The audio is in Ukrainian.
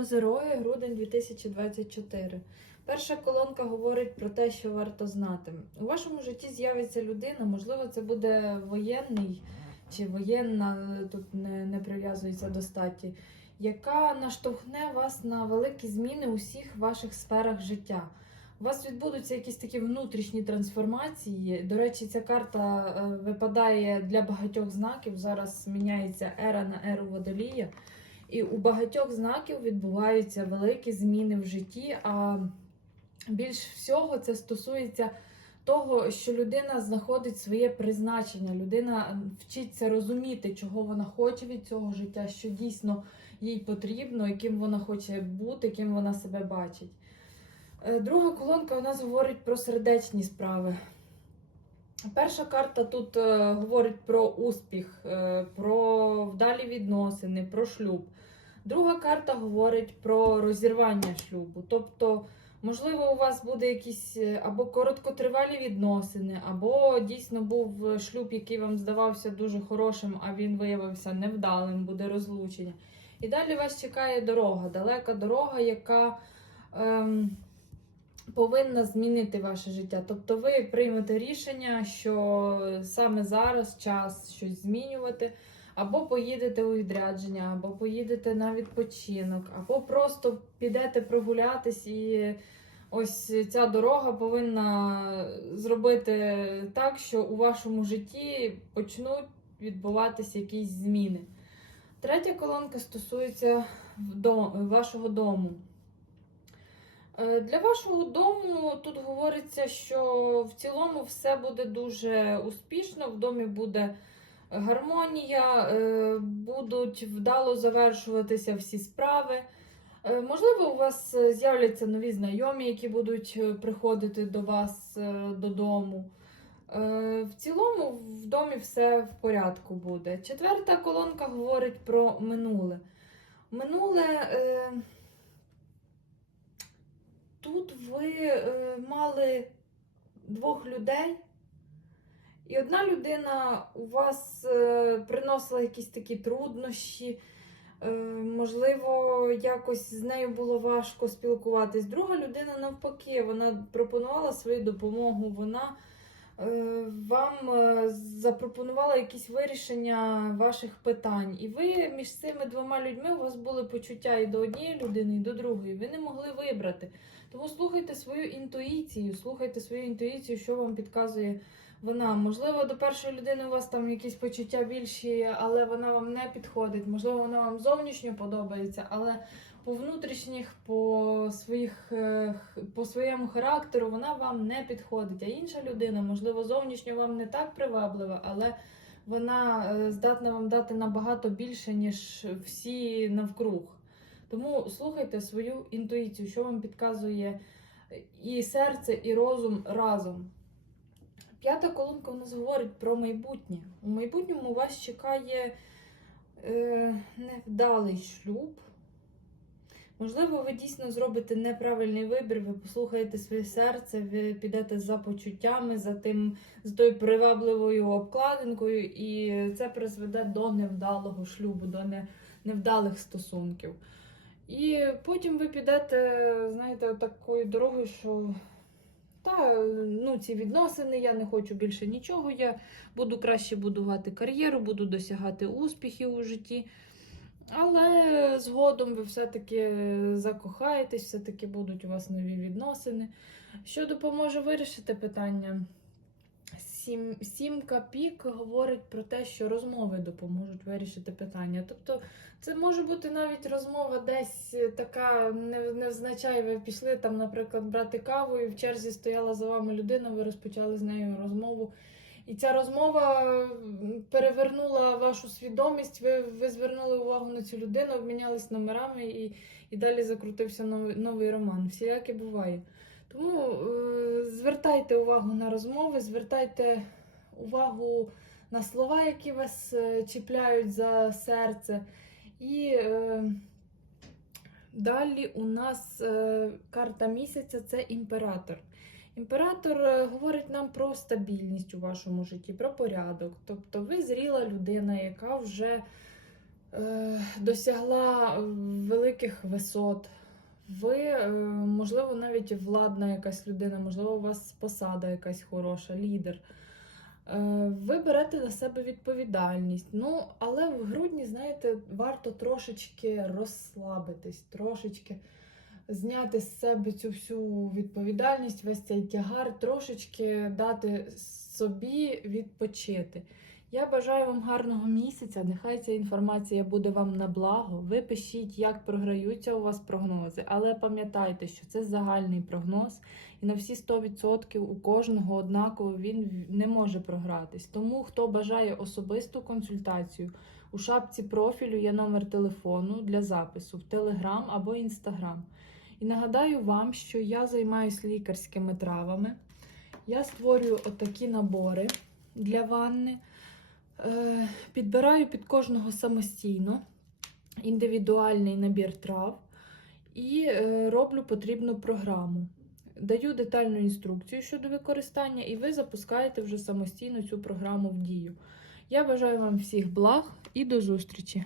Козироги, грудень 2024. Перша колонка говорить про те, що варто знати. У вашому житті з'явиться людина, можливо, це буде воєнний чи воєнна, тут не, не прив'язується до статі, яка наштовхне вас на великі зміни у всіх ваших сферах життя. У вас відбудуться якісь такі внутрішні трансформації. До речі, ця карта е, випадає для багатьох знаків. Зараз міняється ера на еру водолія. І у багатьох знаків відбуваються великі зміни в житті. А більш всього це стосується того, що людина знаходить своє призначення, людина вчиться розуміти, чого вона хоче від цього життя, що дійсно їй потрібно, яким вона хоче бути, ким вона себе бачить. Е, Друга колонка у нас говорить про сердечні справи. Перша карта тут е, говорить про успіх, е, про вдалі відносини, про шлюб. Друга карта говорить про розірвання шлюбу. Тобто, можливо, у вас буде якісь е, або короткотривалі відносини, або дійсно був шлюб, який вам здавався дуже хорошим, а він виявився невдалим, буде розлучення. І далі вас чекає дорога, далека дорога, яка. Ем, повинна змінити ваше життя. Тобто ви приймете рішення, що саме зараз час щось змінювати, або поїдете у відрядження, або поїдете на відпочинок, або просто підете прогулятись і. Ось ця дорога повинна зробити так, що у вашому житті почнуть відбуватися якісь зміни. Третя колонка стосується вашого дому. Е, Для вашого дому тут говориться, що в цілому все буде дуже успішно, в домі буде гармонія, е, будуть вдало завершуватися всі справи. Е, Можливо, у вас з'являться нові знайомі, які будуть приходити до вас додому. В цілому в домі все в порядку буде. Четверта колонка говорить про минуле. Минуле. Тут ви е, мали двох людей, і одна людина у вас е, приносила якісь такі труднощі, е, можливо, якось з нею було важко спілкуватись. Друга людина, навпаки, вона пропонувала свою допомогу, вона вам е, запропонувала якісь вирішення ваших питань. І ви між цими двома людьми у вас були почуття і до однієї людини, і до другої. Ви не могли вибрати. Тому слухайте свою інтуїцію, слухайте свою інтуїцію, що вам підказує вона. Можливо, до першої людини у вас там якісь почуття більші, але вона вам не підходить. Можливо, вона вам зовнішньо подобається, але по внутрішніх, по своїх е, по своєму характеру вона вам не підходить. А інша людина, можливо, зовнішньо вам не так приваблива, але вона е, здатна вам дати набагато більше, ніж всі навкруг. Тому слухайте свою інтуїцію, що вам підказує і серце, і розум разом. П'ята колонка у нас говорить про майбутнє. У майбутньому вас чекає е, невдалий шлюб. Можливо, ви дійсно зробите неправильний вибір, ви послухаєте своє серце, ви підете за почуттями, за тим, з тою привабливою обкладинкою, і це призведе до невдалого шлюбу, до не, невдалих стосунків. І потім ви підете, знаєте, такою дорогою, що та, ну, ці відносини, я не хочу більше нічого, я буду краще будувати кар'єру, буду досягати успіхів у житті. Але згодом ви все-таки закохаєтесь, все-таки будуть у вас нові відносини. Що допоможе вирішити питання? Сім, сімка пік говорить про те, що розмови допоможуть вирішити питання. Тобто це може бути навіть розмова десь така не- невзначай. Ви пішли там, наприклад, брати каву, і в черзі стояла за вами людина, ви розпочали з нею розмову. І ця розмова перевернула вашу свідомість, ви, ви звернули увагу на цю людину, обмінялись номерами і, і далі закрутився новий, новий роман. Всіяке буває. Тому е, звертайте увагу на розмови, звертайте увагу на слова, які вас е, чіпляють за серце. І е, далі у нас е, карта місяця це імператор. Імператор е, говорить нам про стабільність у вашому житті, про порядок. Тобто ви зріла людина, яка вже е, досягла е, великих висот. Ви, е, можливо, навіть владна якась людина, можливо, у вас посада якась хороша, лідер. Ви берете на себе відповідальність. Ну, але в грудні, знаєте, варто трошечки розслабитись, трошечки зняти з себе цю всю відповідальність, весь цей тягар, трошечки дати собі відпочити. Я бажаю вам гарного місяця. Нехай ця інформація буде вам на благо. Ви пишіть, як програються у вас прогнози, але пам'ятайте, що це загальний прогноз, і на всі 100% у кожного однаково він не може програтись. Тому, хто бажає особисту консультацію, у шапці профілю є номер телефону для запису в Telegram або Instagram. І нагадаю вам, що я займаюся лікарськими травами. Я створюю отакі набори для ванни. Е, Підбираю під кожного самостійно індивідуальний набір трав і е, роблю потрібну програму. Даю детальну інструкцію щодо використання, і ви запускаєте вже самостійно цю програму в дію. Я бажаю вам всіх благ і до зустрічі!